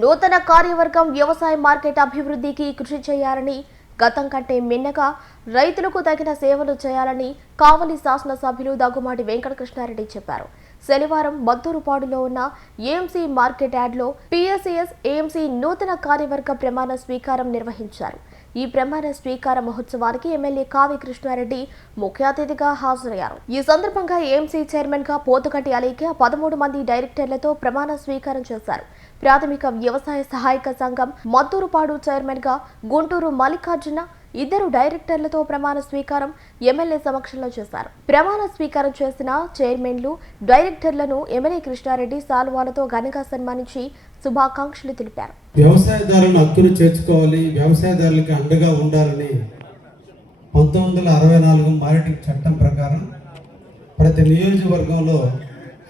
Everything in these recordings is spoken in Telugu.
నూతన కార్యవర్గం వ్యవసాయ మార్కెట్ అభివృద్ధికి కృషి చేయాలని గతం కంటే మిన్నగా రైతులకు తగిన సేవలు చేయాలని కావలి శాసనసభ్యులు దగ్గుమాటి వెంకటకృష్ణారెడ్డి చెప్పారు. శనివారం మద్దూరుపాడులో ఉన్న ఏఎంసీ మార్కెట్ యార్డ్లో పిఎస్సిఎస్ ఏఎంసీ నూతన కార్యవర్గ ప్రమాణ స్వీకారం నిర్వహించారు. ఈ ప్రమాణ స్వీకార మహోత్సవానికి ఎమ్మెల్యే కావి కృష్ణారెడ్డి ముఖ్య అతిథిగా హాజరయ్యారు. ఈ సందర్భంగా ఏఎంసీ చైర్మన్గా పోతుకంటి అలీకే పదమూడు మంది డైరెక్టర్లతో ప్రమాణ స్వీకారం చేశారు. ప్రాథమిక వ్యవసాయ సహాయక సంఘం మద్దూరుపాడు చైర్మన్గా గుంటూరు మల్లికార్జున ఇద్దరు డైరెక్టర్లతో ప్రమాణ స్వీకారం ఎమ్మెల్యే సమక్షంలో చేశారు. ప్రమాణ స్వీకారం చేసిన చైర్మన్లు డైరెక్టర్లను ఎమ్మెల్యే కృష్ణారెడ్డి సాల్వాలతో ఘనంగా సన్మానించి శుభాకాంక్షలు తెలిపారు. వ్యవసాయదారులను హక్కును చేర్చుకోవాలి వ్యవసాయదారులకి అండగా ఉండాలని పంతొమ్మిది వందల అరవై నాలుగు మారిటింగ్ చట్టం ప్రకారం ప్రతి నియోజకవర్గంలో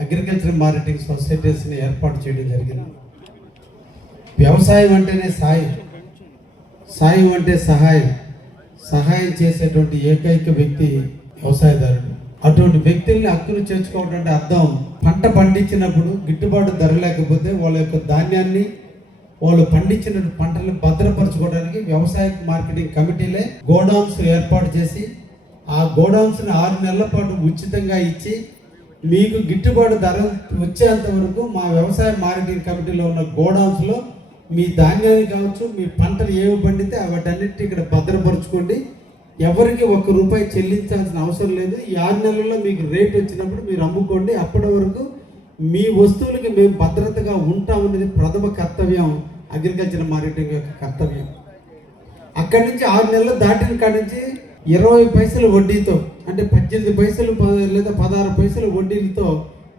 అగ్రికల్చర్ మార్కెటింగ్ సొసైటీస్ని ఏర్పాటు చేయడం జరిగింది. వ్యవసాయం అంటేనే సాయం. సాయం అంటే సహాయం. సహాయం చేసేటువంటి ఏకైక వ్యక్తి వ్యవసాయదారుడు. అటువంటి వ్యక్తుల్ని హక్కులు చేర్చుకోవడం అంటే అర్థం పంట పండించినప్పుడు గిట్టుబాటు ధర లేకపోతే వాళ్ళ యొక్క ధాన్యాన్ని వాళ్ళు పండించిన పంటలను భద్రపరచుకోవడానికి వ్యవసాయ మార్కెటింగ్ కమిటీలే గోడౌన్స్ ఏర్పాటు చేసి ఆ గోడౌన్స్ని ఆరు నెలల పాటు ఉచితంగా ఇచ్చి మీకు గిట్టుబాటు ధర వచ్చేంత వరకు మా వ్యవసాయ మార్కెటింగ్ కమిటీలో ఉన్న గోడౌన్స్లో మీ ధాన్యాన్ని కావచ్చు మీ పంటలు ఏవి పండితే వాటన్నిటి ఇక్కడ భద్రపరచుకోండి. ఎవరికి ఒక్క రూపాయి చెల్లించాల్సిన అవసరం లేదు. ఈ ఆరు నెలల్లో మీకు రేట్ వచ్చినప్పుడు మీరు అమ్ముకోండి. అప్పటి వరకు మీ వస్తువులకి మేము భద్రతగా ఉంటామనేది ప్రథమ కర్తవ్యం అగ్రికల్చర్ మార్కెటింగ్ యొక్క కర్తవ్యం. అక్కడి నుంచి ఆరు నెలలు దాటిన కాడి నుంచి ఇరవై పైసలు వడ్డీతో అంటే పద్దెనిమిది పైసలు లేదా పదహారు పైసలు వడ్డీలతో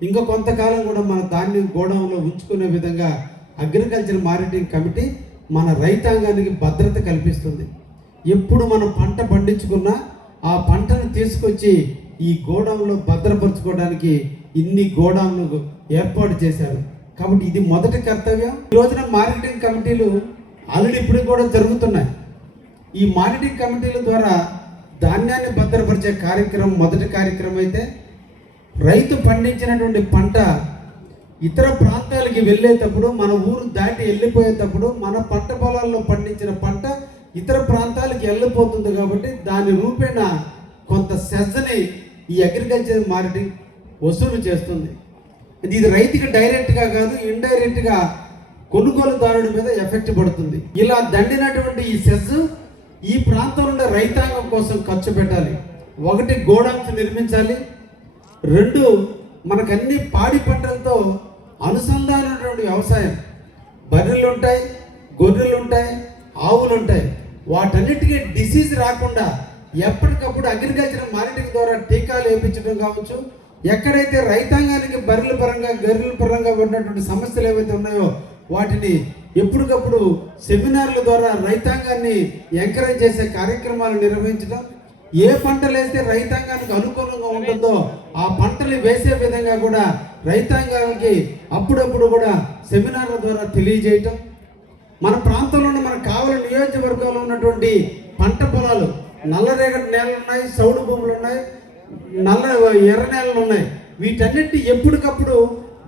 ఇంకా కొంతకాలం కూడా మన ధాన్యం గోడౌన్లో ఉంచుకునే విధంగా అగ్రికల్చర్ మార్కెటింగ్ కమిటీ మన రైతాంగానికి భద్రత కల్పిస్తుంది. ఎప్పుడు మనం పంట పండించుకున్నా ఆ పంటను తీసుకొచ్చి ఈ గోడౌన్లో భద్రపరచుకోవడానికి ఇన్ని గోడౌన్లు ఏర్పాటు చేశారు. కాబట్టి ఇది మొదటి కర్తవ్యం. ఈ రోజున మార్కెటింగ్ కమిటీలు ఆల్రెడీ ఇప్పుడు కూడా జరుగుతున్నాయి. ఈ మార్కెటింగ్ కమిటీల ద్వారా ధాన్యాన్ని భద్రపరిచే కార్యక్రమం మొదటి కార్యక్రమం అయితే రైతు పండించినటువంటి పంట ఇతర ప్రాంతాలకి వెళ్ళేటప్పుడు మన ఊరు దాటి వెళ్ళిపోయేటప్పుడు మన పంట పొలాల్లో పండించిన పంట ఇతర ప్రాంతాలకు వెళ్ళిపోతుంది కాబట్టి దాని రూపేణ కొంత సెజ్ని ఈ అగ్రికల్చర్ మార్కెటింగ్ వసూలు చేస్తుంది. ఇది రైతుకి డైరెక్ట్గా కాదు ఇండైరెక్ట్గా కొనుగోలుదారుడి మీద ఎఫెక్ట్ పడుతుంది. ఇలా దండినటువంటి ఈ సెస్ ఈ ప్రాంతంలో రైతాంగం కోసం ఖర్చు పెట్టాలి. ఒకటి గోడౌన్స్ నిర్మించాలి. రెండు మనకన్ని పాడి పంటలతో అనుసంధానమైనటువంటి వ్యవసాయం. బర్రెలు ఉంటాయి గొర్రెలు ఉంటాయి ఆవులు ఉంటాయి వాటన్నిటికీ డిసీజ్ రాకుండా ఎప్పటికప్పుడు అగ్రికల్చర్ మానిటరింగ్ ద్వారా టీకాలు వేయించడం కావచ్చు. ఎక్కడైతే రైతాంగానికి బర్రెల పరంగా గొర్రెల పరంగా ఉన్నటువంటి సమస్యలు ఏవైతే ఉన్నాయో వాటిని ఎప్పటికప్పుడు సెమినార్ల ద్వారా రైతాంగాన్ని ఎంకరేజ్ చేసే కార్యక్రమాలు నిర్వహించడం ఏ పంటలు వేస్తే రైతాంగానికి అనుకూలంగా ఉంటుందో ఆ పంటలు వేసే విధంగా కూడా రైతాంగానికి అప్పుడప్పుడు కూడా సెమినార్ల ద్వారా తెలియజేయటం. మన ప్రాంతంలో ఉన్న మన కావలి నియోజకవర్గంలో ఉన్నటువంటి పంట పొలాలు నల్లరేగడి నేలలు ఉన్నాయి సౌడు భూములు ఉన్నాయి నల్ల ఎర్ర నేలలు ఉన్నాయి. వీటన్నిటి ఎప్పటికప్పుడు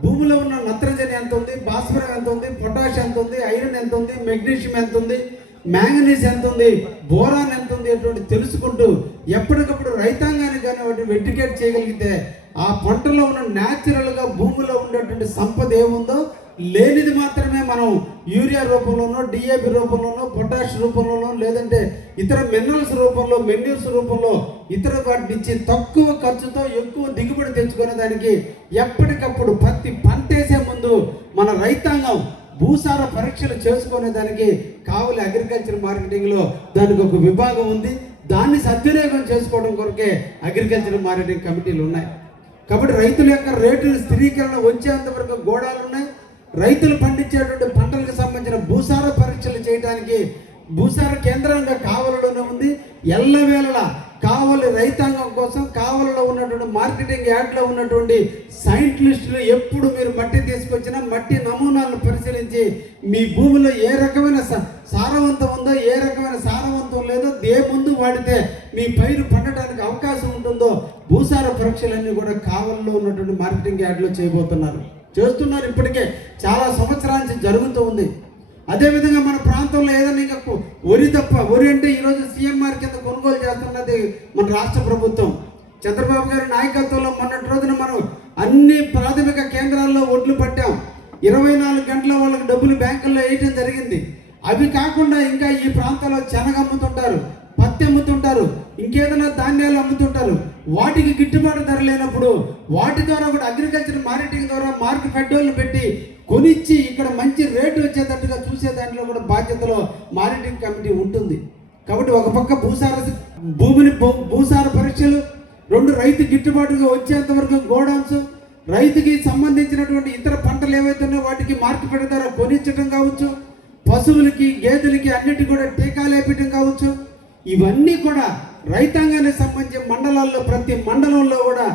భూమిలో ఉన్న నత్రజని ఎంత ఉంది భాస్వరం ఎంత ఉంది పొటాష్ ఎంత ఉంది ఐరన్ ఎంత ఉంది మెగ్నీషియం ఎంత ఉంది మ్యాంగనీస్ ఎంత ఉంది బోరాన్ ఎంత ఉంది అటువంటి తెలుసుకుంటూ ఎప్పటికప్పుడు రైతాంగానికి కానీ వాటిని ఎడ్యుకేట్ చేయగలిగితే ఆ పంటలో ఉన్న న్యాచురల్గా భూమిలో ఉండేటువంటి సంపద ఏముందో లేనిది మాత్రమే మనం యూరియా రూపంలోనో డిఏపి రూపంలోనో పొటాష్ రూపంలోనో లేదంటే ఇతర మినరల్స్ రూపంలో మెన్యూర్స్ రూపంలో ఇతర వాటి నుంచి తక్కువ ఖర్చుతో ఎక్కువ దిగుబడి తెచ్చుకునే దానికి ఎప్పటికప్పుడు ప్రతి పంటేసే ముందు మన రైతాంగం భూసార పరీక్షలు చేసుకునే దానికి కావలి అగ్రికల్చర్ మార్కెటింగ్లో దానికి ఒక విభాగం ఉంది. దాన్ని సద్వినియోగం చేసుకోవడం కొరకే అగ్రికల్చర్ మార్కెటింగ్ కమిటీలు ఉన్నాయి. కాబట్టి రైతుల యొక్క రేటు స్థిరీకరణ వచ్చేంత వరకు గోడాలు ఉన్నాయి. రైతులు పండించేటువంటి పంటలకు సంబంధించిన భూసార పరీక్షలు చేయడానికి భూసార కేంద్రంగా కావలిలోనే ఉంది. ఎల్లవేళలా కావలి రైతాంగం కోసం కావలిలో ఉన్నటువంటి మార్కెటింగ్ యార్డ్లో ఉన్నటువంటి సైంటిస్టులు ఎప్పుడు మీరు మట్టి తీసుకొచ్చినా మట్టి నమూనా మీ భూమిలో ఏ రకమైన స- సారవంతం ఉందో ఏ రకమైన సారవంతం లేదో ఏ ముందు వాడితే మీ పైరు పండటానికి అవకాశం ఉంటుందో భూసార పరీక్షలన్నీ కూడా కావల్లో ఉన్నటువంటి మార్కెటింగ్ యార్డ్లో చేయబోతున్నారు. చేస్తున్నారు ఇప్పటికే. చాలా సంవత్సరాల నుంచి జరుగుతూ ఉంది. అదేవిధంగా మన ప్రాంతంలో ఏదైనా ఇంకా వరి తప్ప వరి అంటే ఈరోజు సీఎంఆర్ కింద కొనుగోలు చేస్తున్నది మన రాష్ట్ర ప్రభుత్వం. చంద్రబాబు గారి నాయకత్వంలో మొన్నటి రోజున మనం అన్ని ప్రాథమిక కేంద్రాల్లో ఒడ్లు పట్టాం. ఇరవై నాలుగు గంటల వాళ్ళకి డబ్బులు బ్యాంకుల్లో వేయటం జరిగింది. అవి కాకుండా ఇంకా ఈ ప్రాంతంలో శనగ అమ్ముతుంటారు పత్తి అమ్ముతుంటారు ఇంకేదైనా ధాన్యాలు అమ్ముతుంటారు. వాటికి గిట్టుబాటు ధర లేనప్పుడు వాటి ద్వారా కూడా అగ్రికల్చర్ మార్కెటింగ్ ద్వారా మార్కెట్ ఫెడ్డోళ్ళు పెట్టి కొనిచ్చి ఇక్కడ మంచి రేటు వచ్చేటట్టుగా చూసే దాంట్లో కూడా బాధ్యతలో మార్కెటింగ్ కమిటీ ఉంటుంది. కాబట్టి ఒక పక్క భూసార భూమిని భూసార పరీక్షలు రెండు రైతు గిట్టుబాటుగా వచ్చేంత వరకు గోడౌన్స్ రైతుకి సంబంధించినటువంటి ఇతర పంటలు ఏవైతున్నాయో వాటికి మార్కెట్ పెడతారో కొనిచ్చడం కావచ్చు పశువులకి గేదెలకి అన్నిటి కూడా టీకాలు వేపించడం కావచ్చు. ఇవన్నీ కూడా రైతాంగానికి సంబంధించిన మండలాల్లో ప్రతి మండలంలో కూడా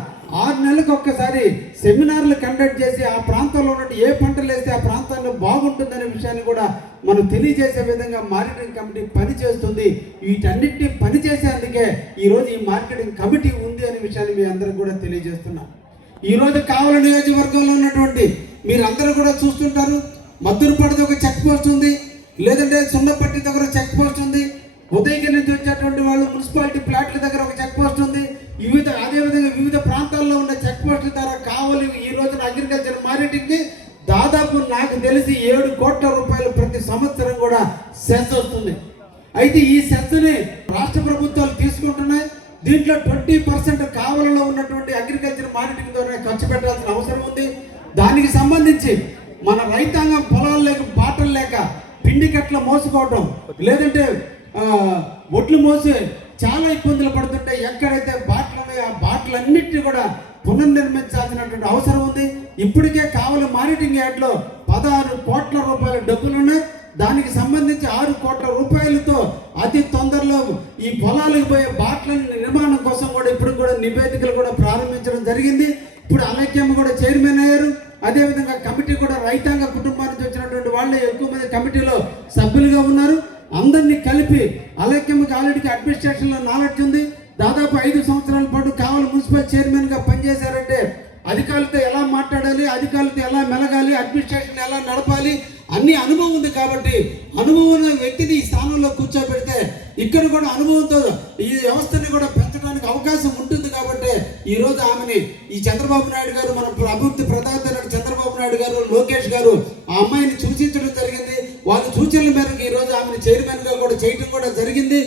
ఆరు నెలలకు ఒక్కసారి సెమినార్లు కండక్ట్ చేసి ఆ ప్రాంతంలో ఉన్న ఏ పంటలు వేస్తే ఆ ప్రాంతాల్లో బాగుంటుందనే విషయాన్ని కూడా మనం తెలియజేసే విధంగా మార్కెటింగ్ కమిటీ పనిచేస్తుంది. వీటన్నిటిని పనిచేసేందుకే ఈరోజు ఈ మార్కెటింగ్ కమిటీ ఉంది అనే విషయాన్ని మీ అందరికి కూడా తెలియజేస్తున్నాం. ఈరోజు కావల నియోజకవర్గంలో ఉన్నటువంటి మీరందరూ కూడా చూస్తుంటారు. మద్దురుపడి ఒక చెక్ పోస్ట్ ఉంది. లేదంటే సున్నపట్టి దగ్గర చెక్ పోస్ట్ ఉంది. ఉదయగిరి నుంచి వచ్చేటువంటి వాళ్ళు మున్సిపాలిటీ ప్లాట్ల దగ్గర ఒక చెక్ పోస్ట్ ఉంది. వివిధ అదేవిధంగా వివిధ ప్రాంతాల్లో ఉన్న చెక్ పోస్టుల ద్వారా కావలి ఈ రోజున అగ్రికల్చర్ మార్కెటింగ్కి దాదాపు నాకు తెలిసి ఏడు కోట్ల రూపాయలు ప్రతి సంవత్సరం కూడా సెస్ వస్తుంది. అయితే ఈ సెస్ని ఒడ్లు చాలా ఇబ్బందులు పడుతుంటే ఎక్కడైతే బాటలు ఉన్నాయో ఆ బాటలన్నింటినీ కూడా పునర్నిర్మించాల్సినటువంటి అవసరం ఉంది. ఇప్పటికే కావలి మానిటింగ్ యార్డ్లో పదహారు కోట్ల రూపాయల డబ్బులు ఉన్నాయి దానికి సంబంధించి ఆరు కోట్ల రూపాయలతో అతి తొందరలో ఈ పొలాలకు పోయే బాట్ల నిర్మాణం కోసం కూడా ఇప్పుడు కూడా నివేదికలు కూడా ప్రారంభించడం జరిగింది. ఇప్పుడు అలక్యమ్మ కూడా చైర్మన్ అయ్యారు. అదేవిధంగా కమిటీ కూడా రైతాంగ కుటుంబానికి వచ్చినటువంటి వాళ్ళే ఎక్కువ మంది కమిటీలో సభ్యులుగా ఉన్నారు. అందరినీ కలిపి అలక్యమ్మకి ఆల్రెడీ అడ్మినిస్ట్రేషన్లో నాలెడ్జ్ ఉంది. దాదాపు ఐదు సంవత్సరాల పాటు కావాలి మున్సిపల్ చైర్మన్గా పనిచేశారంటే అధికారులతో ఎలా మాట్లాడాలి అధికారులతో ఎలా మెలగాలి అడ్మినిస్ట్రేషన్ ఎలా నడపాలి అన్ని అనుభవం ఉంది కాబట్టి అనుభవం ఉన్న వ్యక్తిని ఈ స్థానంలో కూర్చోబెడితే ఇక్కడ కూడా అనుభవంతో ఈ వ్యవస్థని కూడా పెంచడానికి అవకాశం ఉంటుంది కాబట్టి ఈ రోజు ఆమెని ఈ చంద్రబాబు నాయుడు గారు మన అభివృద్ధి ప్రధాన చంద్రబాబు నాయుడు గారు లోకేష్ గారు ఆ అమ్మాయిని సూచించడం జరిగింది. వాళ్ళ సూచనల మేరకు ఈ రోజు ఆమెను చైర్మన్గా కూడా చేయటం కూడా జరిగింది.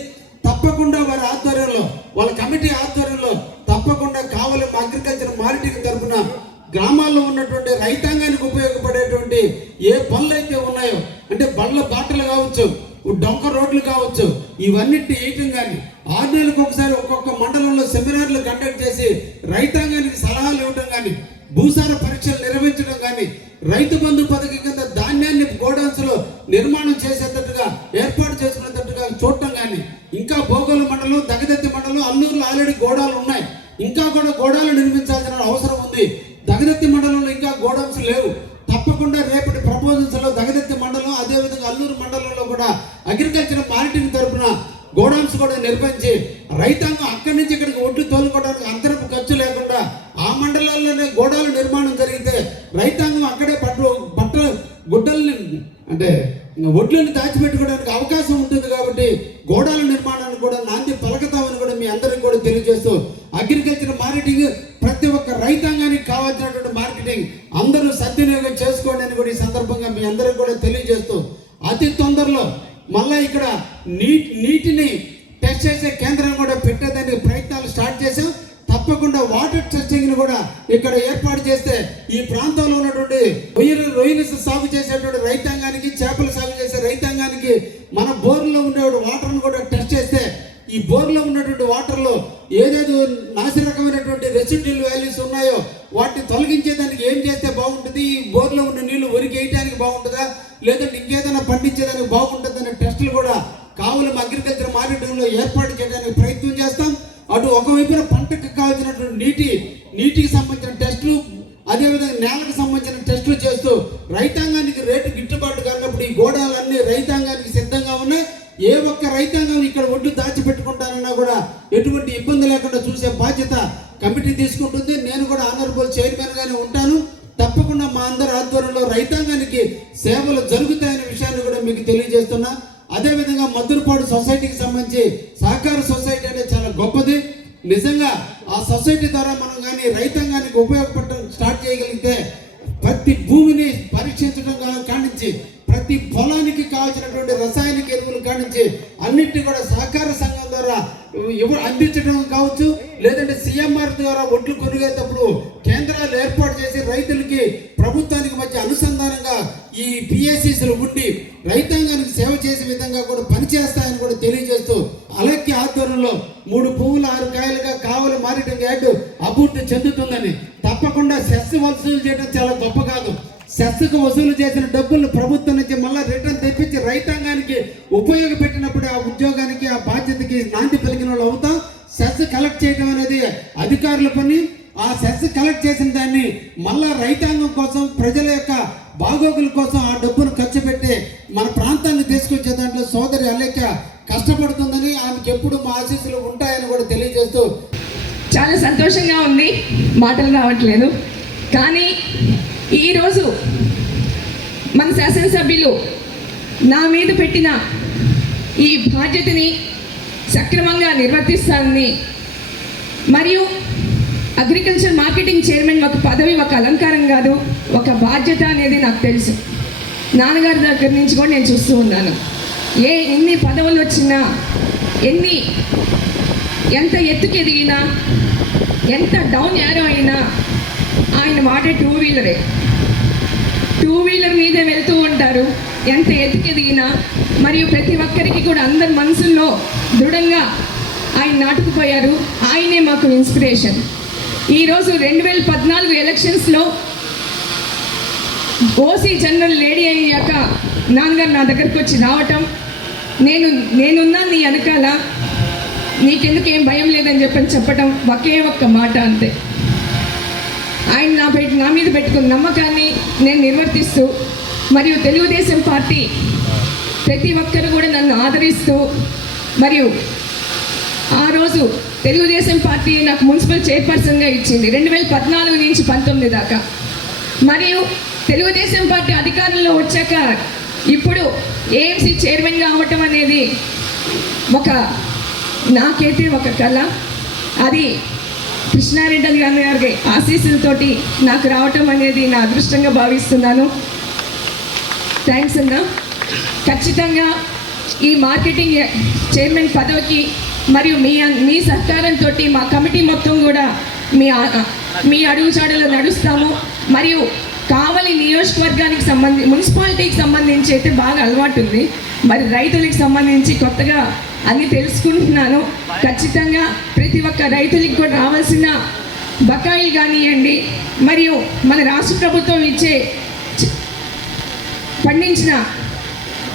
తప్పకుండా వారి ఆధ్వర్యంలో వాళ్ళ కమిటీ ఆధ్వర్యంలో తప్పకుండా కావలి అగ్రికల్చర్ మార్కెటింగ్ తరపున గ్రామాల్లో ఉన్నటువంటి రైతాంగానికి ఉపయోగపడేటువంటి ఏ పనులు అయితే ఉన్నాయో అంటే బండ్ల బాటలు కావచ్చు డొంక రోడ్లు కావచ్చు ఇవన్నిటిని వేయటం కానీ ఆరు నెలలకు ఒకసారి ఒక్కొక్క మండలంలో సెమినార్లు కండక్ట్ చేసి రైతాంగానికి సలహాలు ఇవ్వడం కానీ భూసార పరీక్షలు నిర్వహించడం కానీ రైతు బంధు పథకం కింద ధాన్యాన్ని గోడౌన్స్లో నిర్మాణం చేసేటట్టుగా ఏర్పాటు చేసుకునేటట్టుగా చూడటం కానీ ఇంకా భోగోలు మండలం దగదెత్తి మండలం అల్లూరులో ఆల్రెడీ గోడాలు ఉన్నాయి. ఇంకా కూడా గోడాలు నిర్మించాల్సిన అవసరం ఉంది. దగదత్తి మండలంలో ఇంకా గోడౌన్స్ లేవు. తప్పకుండా రేపటి ప్రపోజల్స్లో దగదెత్తి దగదత్తి మండలం అదేవిధంగా అల్లూరు మండలంలో కూడా అగ్రికల్చర్ మార్కెటింగ్ తరపున గోడౌన్స్ కూడా నిర్మించి రైతాంగం అక్కడి నుంచి ఇక్కడికి ఒడ్లు ఒడ్లను దాచిపెట్టుకోవడానికి అవకాశం ఉంటుంది కాబట్టి గోడాల నిర్మాణాన్ని కూడా నాంది పలకతామని కూడా మీ అందరికి కూడా తెలియజేస్తూ అగ్రికల్చర్ మార్కెటింగ్ ప్రతి ఒక్క రైతాంగానికి కావాల్సినటువంటి మార్కెటింగ్ అందరూ సద్వినియోగం చేసుకోండి అని కూడా ఈ సందర్భంగా మీ అందరికి కూడా తెలియజేస్తూ అతి తొందరలో మళ్ళా ఇక్కడ నీటి నీటిని టెస్ట్ చేసే కేంద్రం కూడా పెట్టేదానికి ప్రయత్నాలు స్టార్ట్ చేసాం తప్పకుండా వాటర్ టెస్టింగ్ని కూడా ఇక్కడ ఏర్పాటు చేస్తే ఈ ప్రాంతంలో ఉన్నటువంటి రొయ్యలు రొయ్యలు సాగు చేసేటువంటి రైతాంగానికి చేపలు సాగు చేసే రైతాంగానికి మన బోర్లో ఉండే వాటర్ను కూడా టెస్ట్ చేస్తే ఈ బోర్లో ఉన్నటువంటి వాటర్లో ఏదేదో నాసి రకమైనటువంటి రెసిడ్యూల్ వాల్యూస్ ఉన్నాయో వాటిని తొలగించేదానికి ఏం చేస్తే బాగుంటుంది? ఈ బోర్లో ఉన్న నీళ్ళు ఒరికేయడానికి బాగుంటుందా? లేదంటే ఇంకేదైనా పండించేదానికి బాగుంటుందనే టెస్టులు కూడా కావులం అగ్రికల్చర్ మానిటరింగ్లో ఏర్పాటు చేయడానికి ప్రయత్నం చేస్తాం. అటు ఒకవైపున పంటకు కావాల్సినటువంటి నీటి నీటికి సంబంధించిన టెస్టులు అదేవిధంగా నేలకు సంబంధించిన టెస్టులు చేస్తూ రైతాంగానికి రేటు గిట్టుబాటు కానప్పుడు ఈ గోడాలన్నీ రైతాంగానికి సిద్ధంగా ఉన్నాయి. ఏ ఒక్క రైతాంగం ఇక్కడ ఒడ్డు దాచిపెట్టుకుంటానన్నా కూడా ఎటువంటి ఇబ్బంది లేకుండా చూసే బాధ్యత కమిటీ తీసుకుంటుంది. నేను కూడా ఆనరబుల్ చైర్మన్గానే ఉంటాను. తప్పకుండా మా అందరి ఆధ్వర్యంలో రైతాంగానికి సేవలు జరుగుతాయనే విషయాన్ని కూడా మీకు తెలియజేస్తున్నా. అదేవిధంగా మద్దురుపాడు సొసైటీకి సంబంధించి సహకార సొసైటీ అనేది చాలా గొప్పది. నిజంగా ఆ సొసైటీ ద్వారా మనం కానీ రైతాంగానికి ఉపయోగపడటం స్టార్ట్ చేయగలిగితే ప్రతి భూమిని పరీక్షించడం కా- కానించి ప్రతి పొలానికి కావాల్సినటువంటి రసాయనిక ఎరువులు కానించి అన్నిటిని కూడా సహకార సంఘం ద్వారా ఇవ్వ అందించడం కావచ్చు. లేదంటే సిఎంఆర్ ద్వారా ఒడ్లు కొనుగేటప్పుడు కేంద్రాలు ఏర్పాటు చేసి రైతులకి ప్రభుత్వానికి మధ్య అనుసంధానంగా ఈ పిఎస్సిస్లు ఉండి రైతాంగానికి సేవ చేసే విధంగా కూడా పనిచేస్తాయని కూడా తెలియజేస్తూ అలక్య ఆధ్వర్యంలో మూడు పువ్వులు ఆరు కాయలుగా కావలి మారిటంగ్ యాడ్ అభివృద్ధి చెందుతుందని తప్పకుండా సెస్ వసూలు చేయడం చాలా గొప్ప కాదు. సెస్కు వసూలు చేసిన డబ్బులు ప్రభుత్వం నుంచి మళ్ళీ రిటర్న్ తెప్పించి రైతాంగానికి ఉపయోగపెట్టినప్పుడు ఆ ఉద్యోగానికి ఆ బాధ్యతకి నాంది పలికిన వాళ్ళు అవుతాం. సెస్ కలెక్ట్ చేయడం అనేది అధికారుల పని. ఆ సెస్ కలెక్ట్ చేసిన దాన్ని మళ్ళా రైతాంగం కోసం ప్రజల యొక్క బాగోగుల కోసం ఆ డబ్బును కష్టపడుతుందని ఆమెకి ఎప్పుడు మా ఆశీస్సులు ఉంటాయని కూడా తెలియజేస్తూ చాలా సంతోషంగా ఉంది. మాటలు రావట్లేదు. కానీ ఈరోజు మన శాసనసభ్యులు నా మీద పెట్టిన ఈ బాధ్యతని సక్రమంగా నిర్వర్తిస్తానని మరియు అగ్రికల్చర్ మార్కెటింగ్ చైర్మన్ ఒక పదవి ఒక అలంకారం కాదు ఒక బాధ్యత అనేది నాకు తెలుసు. నాన్నగారి దగ్గర నుంచి కూడా నేను చూస్తూ ఉన్నాను. ఏ ఎన్ని పదవులు వచ్చినా ఎన్ని ఎంత ఎత్తుకు ఎదిగినా ఎంత డౌన్ యారో అయినా ఆయన వాడే టూ వీలరే టూ వీలర్ మీదే వెళ్తూ ఉంటారు. ఎంత ఎత్తుకు ఎదిగినా మరియు ప్రతి ఒక్కరికి కూడా అందరి మనసుల్లో దృఢంగా ఆయన నాటుకుపోయారు. ఆయనే మాకు ఇన్స్పిరేషన్ ఈరోజు రెండు వేల పద్నాలుగు ఎలక్షన్స్లో ఓసీ జనరల్ లేడీ అయ్యాక నాన్నగారు నా దగ్గరకు వచ్చి రావటం నేను నేనున్నా నీ వెనకాల నీకెందుకు ఏం భయం లేదని చెప్పని చెప్పటం ఒకే ఒక్క మాట అంతే. ఆయన నా పెట్టి నా మీద పెట్టుకున్న నమ్మకాన్ని నేను నిర్వర్తిస్తూ మరియు తెలుగుదేశం పార్టీ ప్రతి ఒక్కరు కూడా నన్ను ఆదరిస్తూ మరియు ఆ రోజు తెలుగుదేశం పార్టీ నాకు మున్సిపల్ చైర్పర్సన్గా ఇచ్చింది. రెండు వేల పద్నాలుగు నుంచి పంతొమ్మిది దాకా. మరియు తెలుగుదేశం పార్టీ అధికారంలో వచ్చాక ఇప్పుడు ఏఎంసీ చైర్మన్గా అవ్వటం అనేది ఒక నాకైతే ఒక కళ. అది కృష్ణారెడ్డి గారి గారి ఆశీస్సులతోటి నాకు రావటం అనేది నా అదృష్టంగా భావిస్తున్నాను. థ్యాంక్స్ అన్న. ఖచ్చితంగా ఈ మార్కెటింగ్ చైర్మన్ పదవికి మరియు మీ మీ సహకారంతో మా కమిటీ మొత్తం కూడా మీ మీ అడుగుచాడలో నడుస్తాము. మరియు కావలి నియోజకవర్గానికి సంబంధించి మున్సిపాలిటీకి సంబంధించి అయితే బాగా అలవాటు ఉంది మరి రైతులకు సంబంధించి కొత్తగా అన్ని తెలుసుకుంటున్నాను. ఖచ్చితంగా ప్రతి ఒక్క రైతులకు కూడా రావాల్సిన బకాయిలు కానివ్వండి మరియు మన రాష్ట్ర ప్రభుత్వం ఇచ్చే పండించిన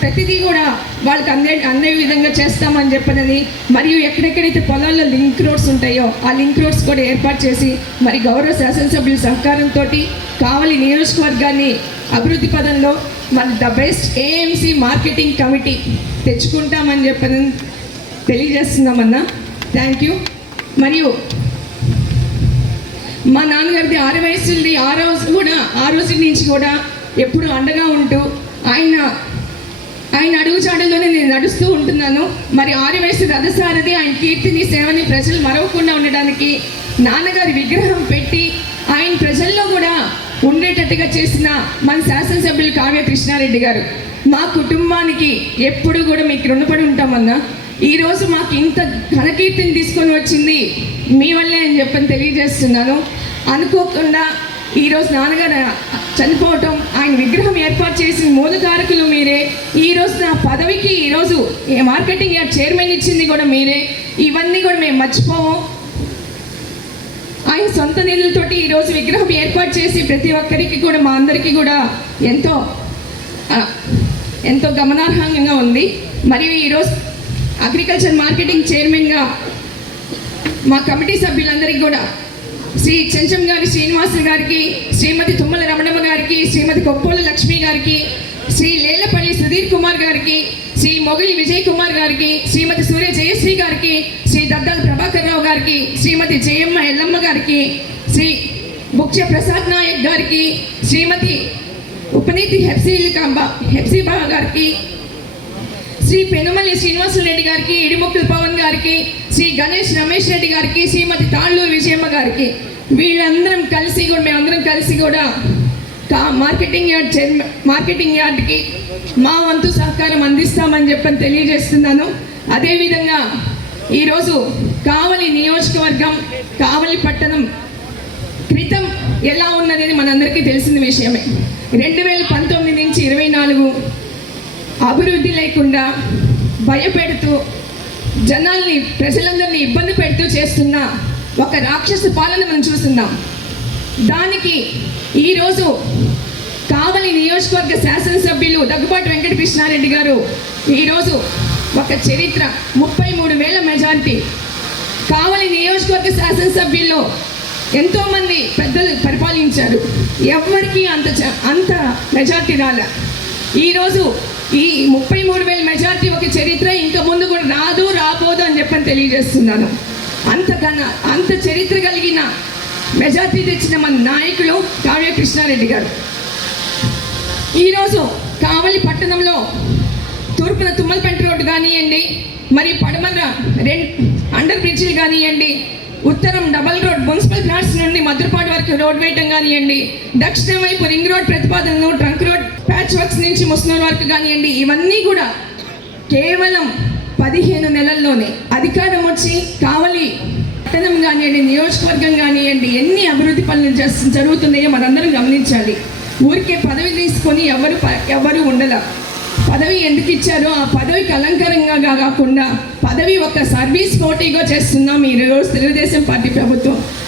ప్రతిదీ కూడా వాళ్ళకి అందే అందే విధంగా చేస్తామని చెప్పినది. మరియు ఎక్కడెక్కడైతే పొలాల్లో లింక్ రోడ్స్ ఉంటాయో ఆ లింక్ రోడ్స్ కూడా ఏర్పాటు చేసి మరి గౌరవ శాసనసభ్యుల సహకారంతో కావలి నియోజకవర్గాన్ని అభివృద్ధి పదంలో మన the best AMC marketing committee తెచ్చుకుంటామని చెప్పని తెలియజేస్తున్నామన్నా. థ్యాంక్ యూ మరియు మా నాన్నగారిది ఆరు వయసుది ఆ రోజు కూడా ఆ రోజు నుంచి కూడా ఎప్పుడు అండగా ఉంటూ ఆయన ఆయన అడుగుచాడల్లోనే నేను నడుస్తూ ఉంటున్నాను. మరి ఆరివేసి రథసారథి ఆయన కీర్తిని సేవని ప్రజలు మరవకుండా ఉండడానికి నాన్నగారి విగ్రహం పెట్టి ఆయన ప్రజల్లో కూడా ఉండేటట్టుగా చేసిన మన శాసనసభ్యులు కావ్య కృష్ణారెడ్డి గారు. మా కుటుంబానికి ఎప్పుడు కూడా మీకు రుణపడి ఉంటామన్నా ఈరోజు మాకు ఇంత ఘనకీర్తిని తీసుకొని వచ్చింది మీ వల్లే అని చెప్పని తెలియజేస్తున్నాను. అనుకోకుండా ఈరోజు నాన్నగారు చనిపోవటం ఆయన విగ్రహం ఏర్పాటు చేసిన మూలకారకులు మీ ఈరోజు నా పదవికి ఈరోజు ఈ మార్కెటింగ్ యార్డ్ చైర్మన్ ఇచ్చింది కూడా మీరే. ఇవన్నీ కూడా మేము మర్చిపోము. ఆయన సొంత నిధులతోటి ఈరోజు విగ్రహం ఏర్పాటు చేసి ప్రతి ఒక్కరికి కూడా మా అందరికీ కూడా ఎంతో ఎంతో గమనార్హంగా ఉంది. మరియు ఈరోజు అగ్రికల్చర్ మార్కెటింగ్ చైర్మన్గా మా కమిటీ సభ్యులందరికీ కూడా శ్రీ చెంచం గారి శ్రీనివాస గారికి శ్రీమతి తుమ్మల రమణమ్మ గారికి శ్రీమతి కొప్పోల లక్ష్మి గారికి శ్రీ లేలపల్లి సుధీర్ కుమార్ గారికి శ్రీ మొగిలి విజయ్ కుమార్ గారికి శ్రీమతి సూర్య జయశ్రీ గారికి శ్రీ దద్దాల ప్రభాకర్ రావు గారికి శ్రీమతి జయమ్మ ఎల్లమ్మ గారికి శ్రీ బుక్చ ప్రసాద్ నాయక్ గారికి శ్రీమతి ఉపనీతి హెప్సీలికాంబ హెప్సీబా గారికి శ్రీ పెనుమల్లి శ్రీనివాసరెడ్డి గారికి ఇడిముక్కుల పవన్ గారికి శ్రీ గణేష్ రమేష్ రెడ్డి గారికి శ్రీమతి తాళ్ళూరు విజయమ్మ గారికి. వీళ్ళందరం కలిసి కూడా మేమందరం కలిసి కూడా మార్కెటింగ్ యార్డ్ చైర్మన్ మార్కెటింగ్ యార్డ్కి మా వంతు సహకారం అందిస్తామని చెప్పని తెలియజేస్తున్నాను. అదేవిధంగా ఈరోజు కావలి నియోజకవర్గం కావలి పట్టణం క్రితం ఎలా ఉన్నది మనందరికీ తెలిసిన విషయమే. రెండు వేల పంతొమ్మిది నుంచి ఇరవై నాలుగు అభివృద్ధి లేకుండా భయపెడుతూ జనాల్ని ప్రజలందరినీ ఇబ్బంది పెడుతూ చేస్తున్న ఒక రాక్షస పాలన మనం చూస్తున్నాం. దానికి ఈరోజు కావలి నియోజకవర్గ శాసనసభ్యులు దగ్గుబాటి వెంకటకృష్ణారెడ్డి గారు ఈరోజు ఒక చరిత్ర ముప్పై మూడు వేల మెజారిటీ. కావలి నియోజకవర్గ శాసనసభ్యుల్లో ఎంతోమంది పెద్దలు పరిపాలించారు. ఎవ్వరికీ అంత చ- అంత మెజార్టీ రాలే. ఈరోజు ఈ ముప్పై మూడు వేల మెజార్టీ ఒక చరిత్ర ఇంకా ముందు కూడా రాదు రాబోదు అని చెప్పని తెలియజేస్తున్నాను. అంతకన్నా అంత చరిత్ర కలిగిన మెజార్టీ తెచ్చిన మన నాయకులు కావ్య కృష్ణారెడ్డి గారు. ఈరోజు కావలి పట్టణంలో తూర్పున తుమ్మలపెంట రోడ్డు కానివ్వండి మరి పడమర రెండు అండర్ బ్రిడ్జ్లు కానివ్వండి ఉత్తరం డబల్ రోడ్ మున్సిపల్ ఫ్లాట్స్ నుండి మధురపాడు వరకు రోడ్ వేయటం కానివ్వండి దక్షిణం వైపు రింగ్ రోడ్ ప్రతిపాదనలు ట్రంక్ రోడ్ ప్యాచ్ వర్క్స్ నుంచి ముస్నూరు వరకు కానివ్వండి ఇవన్నీ కూడా కేవలం పదిహేను నెలల్లోనే అధికారం వచ్చి కావలి పట్టణం కానివ్వండి నియోజకవర్గం కానివ్వండి ఎన్ని అభివృద్ధి పనులు చేస్తు జరుగుతున్నాయో మనందరం గమనించాలి. ఊరికే పదవి తీసుకొని ఎవరు ప- ఎవరు ఉండల. పదవి ఎందుకు ఇచ్చారో ఆ పదవికి అలంకారంగా కాకుండా పదవి ఒక సర్వీస్ పోటీగా చేస్తున్నాం ఈ రోజు తెలుగుదేశం పార్టీ ప్రభుత్వం.